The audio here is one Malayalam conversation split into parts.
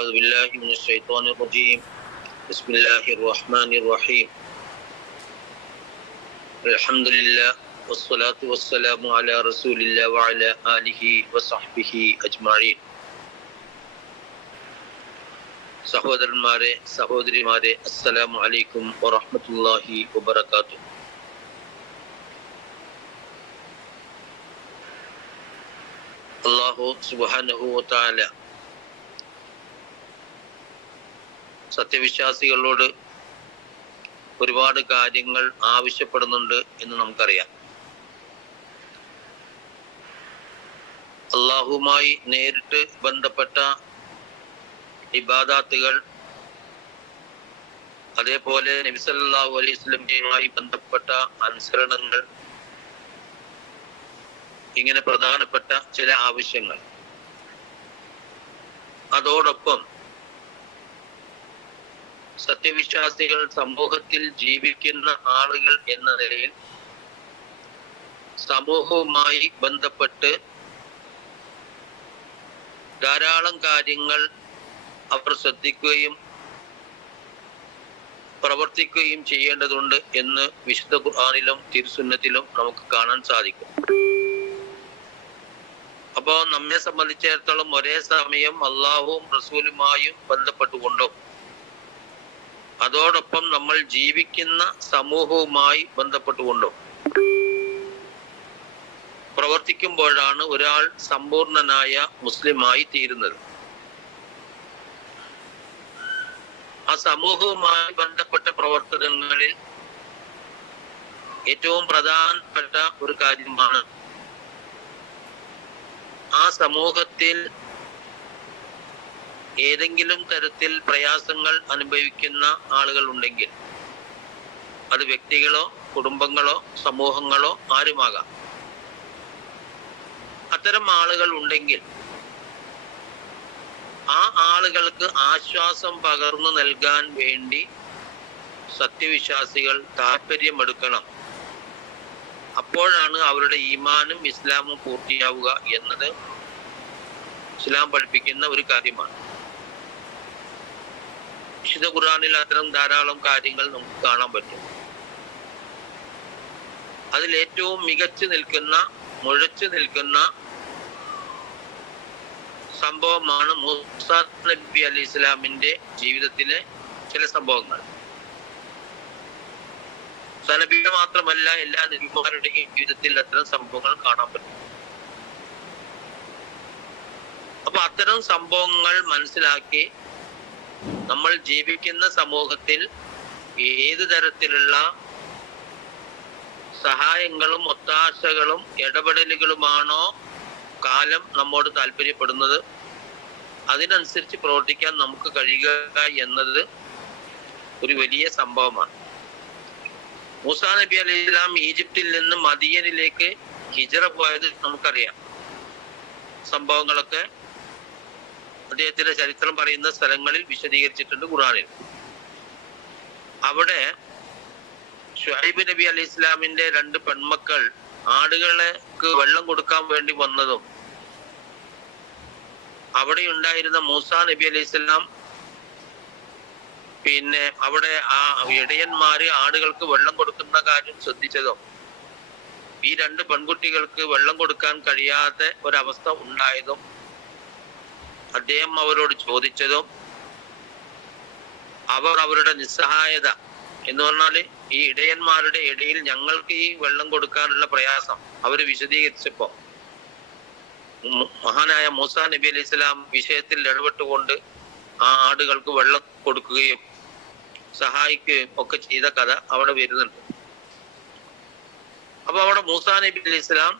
أعوذ بالله من الشيطان الرجيم بسم الله الرحمن الرحيم الحمد لله والصلاة والسلام على رسول الله وعلى آله وصحبه أجمعين. സഹോദരന്മാരെ സഹോദരിമാരെ അസ്സലാമു അലൈക്കും വറഹ്മത്തുള്ളാഹി വബറകാതുഹു. അല്ലാഹു സുബ്ഹാനഹു വ തആല സത്യവിശ്വാസികളോട് ഒരുപാട് കാര്യങ്ങൾ ആവശ്യപ്പെടുന്നുണ്ട് എന്ന് നമുക്കറിയാം. അല്ലാഹുവുമായി നേരിട്ട് ബന്ധപ്പെട്ട ഇബാദാത്തുകൾ, അതേപോലെ നബി സല്ലല്ലാഹു അലൈഹി വസല്ലമയുമായി ബന്ധപ്പെട്ട അനുസരണങ്ങൾ, ഇങ്ങനെ പ്രധാനപ്പെട്ട ചില ആവശ്യങ്ങൾ. അതോടൊപ്പം സത്യവിശ്വാസികൾ സമൂഹത്തിൽ ജീവിക്കുന്ന ആളുകൾ എന്ന നിലയിൽ സമൂഹവുമായി ബന്ധപ്പെട്ട് ധാരാളം കാര്യങ്ങൾ അവർ ശ്രദ്ധിക്കുകയും പ്രവർത്തിക്കുകയും ചെയ്യേണ്ടതുണ്ട് എന്ന് വിശുദ്ധ ഖുർആനിലും തിരുസുന്നത്തിലും നമുക്ക് കാണാൻ സാധിക്കും. അപ്പോൾ നമ്മെ സംബന്ധിച്ചിടത്തോളം ഒരേ സമയം അള്ളാഹുവും റസൂലുമായും ബന്ധപ്പെട്ടുകൊണ്ടും അതോടൊപ്പം നമ്മൾ ജീവിക്കുന്ന സമൂഹവുമായി ബന്ധപ്പെട്ടുകൊണ്ടും പ്രവർത്തിക്കുമ്പോഴാണ് ഒരാൾ സമ്പൂർണനായ മുസ്ലിമായി തീരുന്നത്. ആ സമൂഹവുമായി ബന്ധപ്പെട്ട പ്രവർത്തനങ്ങളിൽ ഏറ്റവും പ്രധാനപ്പെട്ട ഒരു കാര്യമാണ് ആ സമൂഹത്തിൽ ഏതെങ്കിലും തരത്തിൽ പ്രയാസങ്ങൾ അനുഭവിക്കുന്ന ആളുകൾ ഉണ്ടെങ്കിൽ, അത് വ്യക്തികളോ കുടുംബങ്ങളോ സമൂഹങ്ങളോ ആരുമാകാം, അത്തരം ആളുകൾ ഉണ്ടെങ്കിൽ ആ ആളുകൾക്ക് ആശ്വാസം പകർന്നു നൽകാൻ വേണ്ടി സത്യവിശ്വാസികൾ താല്പര്യമെടുക്കണം. അപ്പോഴാണ് അവരുടെ ഈമാനും ഇസ്ലാമും പൂർത്തിയാവുക എന്നത് ഇസ്ലാം പഠിപ്പിക്കുന്ന ഒരു കാര്യമാണ്. വിശുദ്ധ ഖുർആനിൽ അത്തരം ധാരാളം കാര്യങ്ങൾ നമുക്ക് കാണാൻ പറ്റും. അതിൽ ഏറ്റവും മികച്ചു നിൽക്കുന്ന, മുഴച്ചു നിൽക്കുന്ന സംഭവമാണ് മൂസാ നബി അലൈഹി ഇസ്ലാമിന്റെ ജീവിതത്തിലെ ചില സംഭവങ്ങൾ. നബിയുടെ മാത്രമല്ല, എല്ലാ നബിമാരുടെയും ജീവിതത്തിൽ അത്തരം സംഭവങ്ങൾ കാണാൻ പറ്റും. അപ്പൊ അത്തരം സംഭവങ്ങൾ മനസ്സിലാക്കി നമ്മൾ ജീവിക്കുന്ന സമൂഹത്തിൽ ഏത് തരത്തിലുള്ള സഹായങ്ങളും ഒത്താശകളും ഇടപെടലുകളുമാണോ കാലം നമ്മോട് താല്പര്യപ്പെടുന്നത്, അതിനനുസരിച്ച് പ്രവർത്തിക്കാൻ നമുക്ക് കഴിയുക എന്നത് ഒരു വലിയ സംഭവമാണ്. മൂസാ നബി അലൈഹി ഇസ്ലാം ഈജിപ്തിൽ നിന്ന് മദിയനിലേക്ക് ഹിജ്റ പോയത് നമുക്കറിയാം. സംഭവങ്ങളൊക്കെ അദ്ദേഹത്തിന്റെ ചരിത്രം പറയുന്ന സ്ഥലങ്ങളിൽ വിശദീകരിച്ചിട്ടുണ്ട് ഖുർആനിൽ. അവിടെ ശുഐബ് നബി അലൈഹി ഇസ്ലാമിന്റെ 2 പെൺമക്കൾ ആടുകൾക്ക് വെള്ളം കൊടുക്കാൻ വേണ്ടി വന്നതും, അവിടെ ഉണ്ടായിരുന്ന മൂസാ നബി അലൈഹി ഇസ്ലാം പിന്നെ അവിടെ ആ ഇടയന്മാര് ആടുകൾക്ക് വെള്ളം കൊടുക്കുന്ന കാര്യം ശ്രദ്ധിച്ചതും, ഈ 2 പെൺകുട്ടികൾക്ക് വെള്ളം കൊടുക്കാൻ കഴിയാത്ത ഒരവസ്ഥ ഉണ്ടായതും അദ്ദേഹം അവരോട് ചോദിച്ചതും, അവർ അവരുടെ നിസ്സഹായത എന്ന് പറഞ്ഞാല് ഈ ഇടയന്മാരുടെ ഇടയിൽ ഞങ്ങൾക്ക് ഈ വെള്ളം കൊടുക്കാനുള്ള പ്രയാസം അവര് വിശദീകരിച്ചപ്പോ മഹാനായ മൂസാ നബി അലൈഹി ഇസ്ലാം വിഷയത്തിൽ ഇടപെട്ടുകൊണ്ട് ആ ആടുകൾക്ക് വെള്ളം കൊടുക്കുകയും സഹായിക്കുകയും ഒക്കെ ചെയ്ത കഥ അവിടെ വരുന്നുണ്ട്. അപ്പൊ അവിടെ മൂസാ നബി അലൈഹി ഇസ്ലാം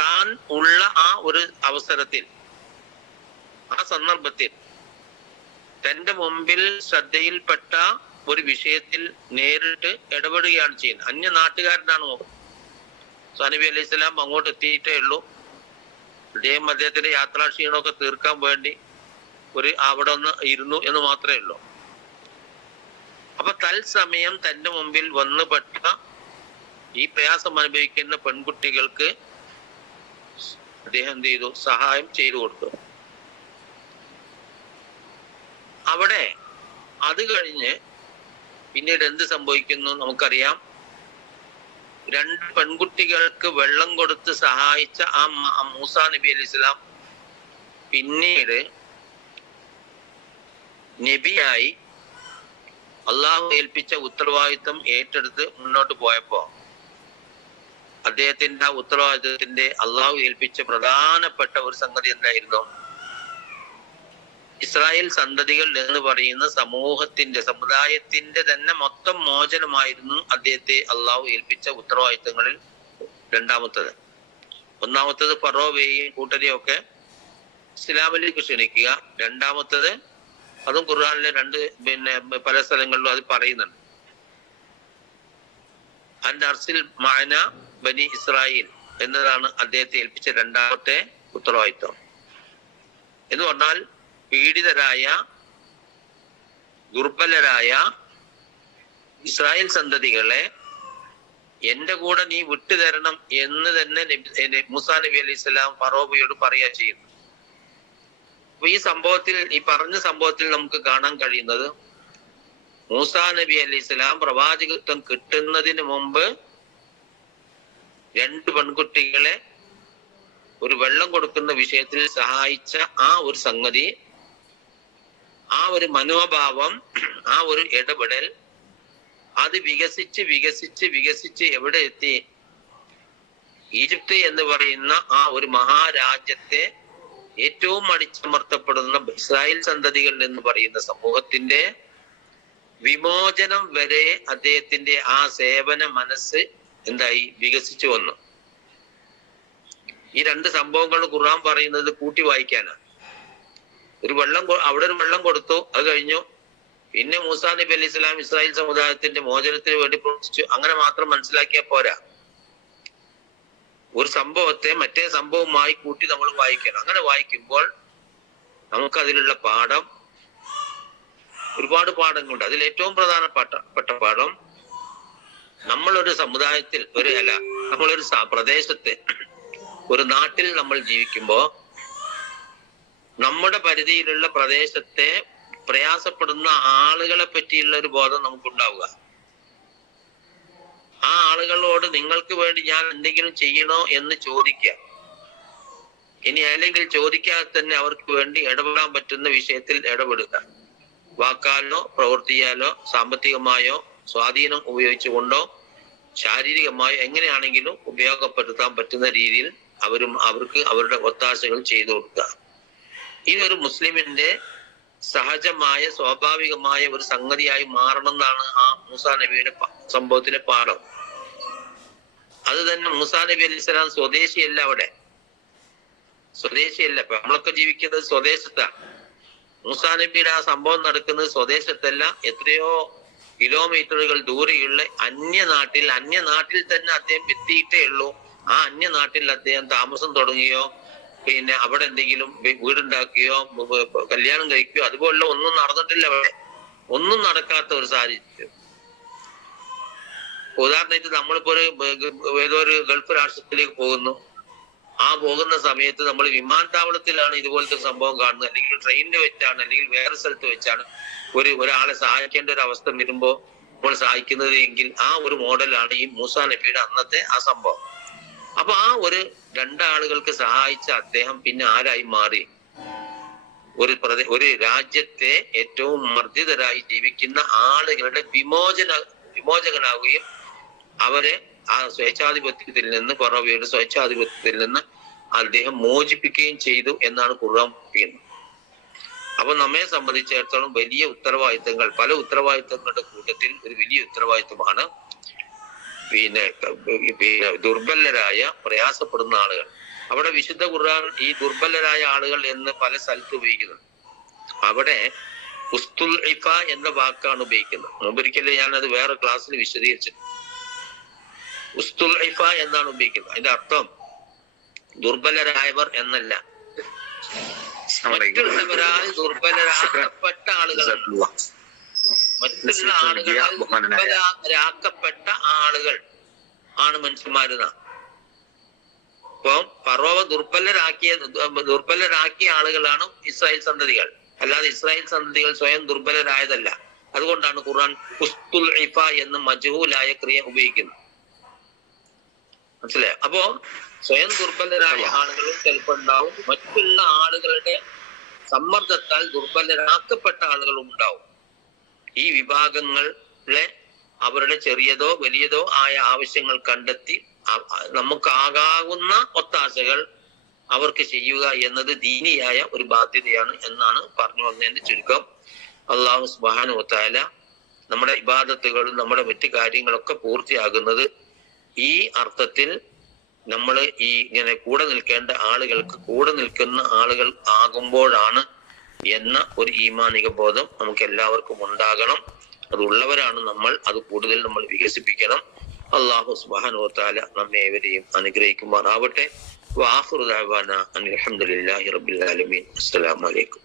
താൻ ഉള്ള ആ ഒരു അവസരത്തിൽ, ആ സന്ദർഭത്തിൽ തന്റെ മുമ്പിൽ ശ്രദ്ധയിൽപ്പെട്ട ഒരു വിഷയത്തിൽ നേരിട്ട് ഇടപെടുകയാണ് ചെയ്യുന്നത്. അന്യ നാട്ടുകാരനാണ് മൂസാ നബി അലൈഹി ഇസ്ലാം അങ്ങോട്ട് എത്തിയിട്ടേ ഉള്ളൂ. അദ്ദേഹത്തിന്റെ യാത്രാ ക്ഷീണമൊക്കെ തീർക്കാൻ വേണ്ടി അവിടെ ഒന്ന് ഇരുന്നു എന്ന് മാത്രമേ ഉള്ളൂ. അപ്പൊ തത്സമയം തന്റെ മുമ്പിൽ വന്നുപെട്ട ഈ പ്രയാസം അനുഭവിക്കുന്ന പെൺകുട്ടികൾക്ക് അദ്ദേഹം എന്ത് ചെയ്തു? സഹായം ചെയ്തു കൊടുത്തു. അവിടെ അത് കഴിഞ്ഞ് പിന്നീട് എന്ത് സംഭവിക്കുന്നു നമുക്കറിയാം. 2 പെൺകുട്ടികൾക്ക് വെള്ളം കൊടുത്ത് സഹായിച്ച ആ മൂസാ നബി അലൈഹി സ്വലാം പിന്നീട് നബിയായി അള്ളാഹു ഏൽപ്പിച്ച ഉത്തരവാദിത്വം ഏറ്റെടുത്ത് മുന്നോട്ട് പോയപ്പോ അദ്ദേഹത്തിന്റെ ആ ഉത്തരവാദിത്വത്തിന്റെ അള്ളാഹു ഏൽപ്പിച്ച പ്രധാനപ്പെട്ട ഒരു സംഗതി എന്തായിരുന്നു? ഇസ്രായേൽ സന്തതികൾ എന്ന് പറയുന്ന സമുദായത്തിന്റെ തന്നെ മൊത്തം മോചനമായിരുന്നു അദ്ദേഹത്തെ അള്ളാഹു ഏൽപ്പിച്ച ഉത്തരവാദിത്തങ്ങളിൽ രണ്ടാമത്തത്. ഒന്നാമത്തത് ഫറോവയെയും കൂട്ടരെയും ഒക്കെ ഇസ്ലാമിലേക്ക് ക്ഷണിക്കുക. രണ്ടാമത്തത്, അതും ഖുർആനിലെ പല സ്ഥലങ്ങളിലും അത് പറയുന്നുണ്ട്, അൻ അർസിൽ മഅന ബനി ഇസ്രായേൽ എന്നതാണ് അദ്ദേഹത്തെ ഏൽപ്പിച്ച രണ്ടാമത്തെ ഉത്തരവാദിത്വം. എന്ന് പറഞ്ഞാൽ പീഡിതരായ ദുർബലരായ ഇസ്രായേൽ സന്തതികളെ എന്റെ കൂടെ നീ വിട്ടുതരണം എന്ന് തന്നെ മൂസാ നബി അലൈഹി സ്വലാം ഫറോവയോട് പറയുക ചെയ്യുന്നു. അപ്പൊ ഈ സംഭവത്തിൽ, ഈ പറഞ്ഞ സംഭവത്തിൽ നമുക്ക് കാണാൻ കഴിയുന്നത്, മൂസാ നബി അലൈഹി സ്വലാം പ്രവാചകത്വം കിട്ടുന്നതിന് മുമ്പ് 2 പെൺകുട്ടികളെ ഒരു വെള്ളം കൊടുക്കുന്ന വിഷയത്തിൽ സഹായിച്ച ആ ഒരു സംഗതി, ആ ഒരു മനോഭാവം, ആ ഒരു ഇടപെടൽ, അത് വികസിച്ച് വികസിച്ച് വികസിച്ച് എവിടെ എത്തി? ഈജിപ്ത് എന്ന് പറയുന്ന ആ ഒരു മഹാരാജ്യത്തെ ഏറ്റവും അടിച്ചമർത്തപ്പെടുന്ന ഇസ്രായേൽ സന്തതികൾ എന്ന് പറയുന്ന സമൂഹത്തിന്റെ വിമോചനം വരെ അദ്ദേഹത്തിന്റെ ആ സേവന മനസ്സ് എന്തായി? വികസിച്ചു വന്നു. ഈ 2 സംഭവങ്ങൾ ഖുർആൻ പറയുന്നത് കൂട്ടി വായിക്കാനാണ്. അവിടെ ഒരു വെള്ളം കൊടുത്തു, അത് കഴിഞ്ഞു. പിന്നെ മൂസാ നബി അലൈഹി സ്വലാം ഇസ്രായേൽ സമുദായത്തിന്റെ മോചനത്തിന് വേണ്ടി പ്രവർത്തിച്ചു. അങ്ങനെ മാത്രം മനസ്സിലാക്കിയാൽ പോരാ. ഒരു സംഭവത്തെ മറ്റേ സംഭവമായി കൂട്ടി നമ്മൾ വായിക്കണം. അങ്ങനെ വായിക്കുമ്പോൾ നമുക്കതിലുള്ള പാഠം, ഒരുപാട് പാഠങ്ങളുണ്ട്. അതിൽ ഏറ്റവും പ്രധാനപ്പെട്ട പാഠം, നമ്മളൊരു സമുദായത്തിൽ നമ്മളൊരു പ്രദേശത്ത്, ഒരു നാട്ടിൽ നമ്മൾ ജീവിക്കുമ്പോൾ നമ്മുടെ പരിധിയിലുള്ള പ്രദേശത്തെ പ്രയാസപ്പെടുന്ന ആളുകളെ പറ്റിയുള്ള ഒരു ബോധം നമുക്കുണ്ടാവുക. ആ ആളുകളോട് നിങ്ങൾക്ക് വേണ്ടി ഞാൻ എന്തെങ്കിലും ചെയ്യണോ എന്ന് ചോദിക്കുക. ഇനി അല്ലെങ്കിൽ ചോദിക്കാതെ തന്നെ അവർക്ക് വേണ്ടി ഇടപെടാൻ പറ്റുന്ന വിഷയത്തിൽ ഇടപെടുക. വാക്കാലോ പ്രവൃത്തിയാലോ സാമ്പത്തികമായോ സ്വാധീനം ഉപയോഗിച്ചുകൊണ്ടോ ശാരീരികമായോ എങ്ങനെയാണെങ്കിലും ഉപയോഗപ്പെടുത്താൻ പറ്റുന്ന രീതിയിൽ അവർക്ക് അവരുടെ ഒത്താശകൾ ചെയ്തു കൊടുക്കുക. ഇതൊരു മുസ്ലിമിന്റെ സഹജമായ സ്വാഭാവികമായ ഒരു സംഗതിയായി മാറണമെന്നാണ് ആ മൂസാ നബിയുടെ സംഭവത്തിലെ പാഠം. അത് തന്നെ മൂസാ നബി അലൈഹി സ്വലാം സ്വദേശിയല്ല, അവിടെ സ്വദേശിയല്ല. ഇപ്പൊ നമ്മളൊക്കെ ജീവിക്കുന്നത് സ്വദേശത്താണ്. മൂസാ നബിയുടെ ആ സംഭവം നടക്കുന്നത് സ്വദേശത്തല്ല, എത്രയോ കിലോമീറ്ററുകൾ ദൂരെയുള്ള അന്യനാട്ടിൽ തന്നെ അദ്ദേഹം എത്തിയിട്ടേ ഉള്ളൂ. ആ അന്യനാട്ടിൽ അദ്ദേഹം താമസം തുടങ്ങിയോ, പിന്നെ അവിടെ എന്തെങ്കിലും വീടുണ്ടാക്കുകയോ കല്യാണം കഴിക്കുകയോ അതുപോലുള്ള ഒന്നും നടന്നിട്ടില്ല. അവിടെ ഒന്നും നടക്കാത്ത ഒരു സാഹചര്യം. ഉദാഹരണമായിട്ട് നമ്മളിപ്പോ ഏതോ ഒരു ഗൾഫ് രാഷ്ട്രത്തിലേക്ക് പോകുന്നു. ആ പോകുന്ന സമയത്ത് നമ്മൾ വിമാനത്താവളത്തിലാണ് ഇതുപോലത്തെ സംഭവം കാണുന്നത്, അല്ലെങ്കിൽ ട്രെയിനിൽ വെച്ചാണ്, അല്ലെങ്കിൽ വേറെ സ്ഥലത്ത് വെച്ചാണ് ഒരാളെ സഹായിക്കേണ്ട ഒരു അവസ്ഥ വരുമ്പോ നമ്മൾ സഹായിക്കുന്നത് എങ്കിൽ ആ ഒരു മോഡലാണ് ഈ മൂസാ നബിയുടെ അന്നത്തെ ആ സംഭവം. അപ്പൊ ആ ഒരു 2 ആളുകൾക്ക് സഹായിച്ച അദ്ദേഹം പിന്നെ ആരായി മാറി? ഒരു രാജ്യത്തെ ഏറ്റവും മർദ്ദിതരായി ജീവിക്കുന്ന ആളുകളുടെ വിമോചകനാവുകയും അവരെ ആ സ്വേച്ഛാധിപത്യത്തിൽ നിന്ന്, ഫറോവയുടെ സ്വേച്ഛാധിപത്യത്തിൽ നിന്ന് അദ്ദേഹം മോചിപ്പിക്കുകയും ചെയ്തു എന്നാണ് ഖുർആൻ പറയുന്നത്. അപ്പൊ നമ്മെ സംബന്ധിച്ചിടത്തോളം വലിയ ഉത്തരവാദിത്തങ്ങൾ, പല ഉത്തരവാദിത്തങ്ങളുടെ കൂട്ടത്തിൽ ഒരു വലിയ ഉത്തരവാദിത്തമാണ് പിന്നെ ദുർബലരായ പ്രയാസപ്പെടുന്ന ആളുകൾ. അവിടെ വിശുദ്ധ ഖുർആൻ ഈ ദുർബലരായ ആളുകൾ എന്ന് പല സ്ഥലത്ത് ഉപയോഗിക്കുന്നുണ്ട്. അവിടെ ഉസ്തുൽ ഇഫ എന്ന വാക്കാണ് ഉപയോഗിക്കുന്നത്. മുമ്പൊരിക്കലും ഞാനത് വേറെ ക്ലാസ്സിൽ വിശദീകരിച്ചു. ഉസ്തുൽ ഇഫ എന്നാണ് ഉപയോഗിക്കുന്നത്. അതിന്റെ അർത്ഥം ദുർബലരായവർ എന്നല്ല, മറ്റുള്ളവരാൽ ദുർബലരാക്കപ്പെട്ട ആളുകൾ, മറ്റുള്ള ആളുകളാൽ ദുർബലരാക്കപ്പെട്ട ആളുകൾ ആണ് മനുഷ്യന്മാരെന്ന. അപ്പം ഫറോവ ദുർബലരാക്കിയ ആളുകളാണ് ഇസ്രായേൽ സന്തതികൾ. അല്ലാതെ ഇസ്രായേൽ സന്തതികൾ സ്വയം ദുർബലരായതല്ല. അതുകൊണ്ടാണ് ഖുർആൻ ഉസ്തുൽ ഇഫ എന്ന് മജ്ഹൂലായ ക്രിയ ഉപയോഗിക്കുന്നത്. മനസ്സിലായോ? അപ്പോ സ്വയം ദുർബലരായ ആളുകളും ചിലപ്പോൾ ഉണ്ടാവും, മറ്റുള്ള ആളുകളുടെ സമ്മർദ്ദത്താൽ ദുർബലരാക്കപ്പെട്ട ആളുകളും ഉണ്ടാവും. ഈ വിഭാഗങ്ങളെ അവരുടെ ചെറിയതോ വലിയതോ ആയ ആവശ്യങ്ങൾ കണ്ടെത്തി നമുക്കാകാവുന്ന ഒത്താശകൾ അവർക്ക് ചെയ്യുക എന്നത് ദീനിയായ ഒരു ബാധ്യതയാണ് എന്നാണ് പറഞ്ഞു വന്നതിന്റെ ചുരുക്കം. അല്ലാഹു സുബ്ഹാനഹു വ തആല നമ്മുടെ ഇബാദത്തുകളും നമ്മുടെ മറ്റു കാര്യങ്ങളൊക്കെ പൂർത്തിയാകുന്നത് ഈ അർത്ഥത്തിൽ നമ്മൾ ഈ ഇങ്ങനെ കൂടെ നിൽക്കേണ്ട ആളുകൾക്ക് കൂടെ നിൽക്കുന്ന ആളുകൾ ആകുമ്പോഴാണ് എന്ന ഒരു ഈമാനിക ബോധം നമുക്ക് എല്ലാവർക്കും ഉണ്ടാകണം. അതുള്ളവരാണ് നമ്മൾ. അത് കൂടുതൽ നമ്മൾ വികസിപ്പിക്കണം. അല്ലാഹു സുബ്ഹാനഹു വ തആല നമ്മെ ഏവരെയും അനുഗ്രഹിക്കുമാറാവട്ടെ. വആഖിറു ദഅവാനാ അൽഹംദുലില്ലാഹി റബ്ബിൽ ആലമീൻ. അസ്സലാമു അലൈക്കും.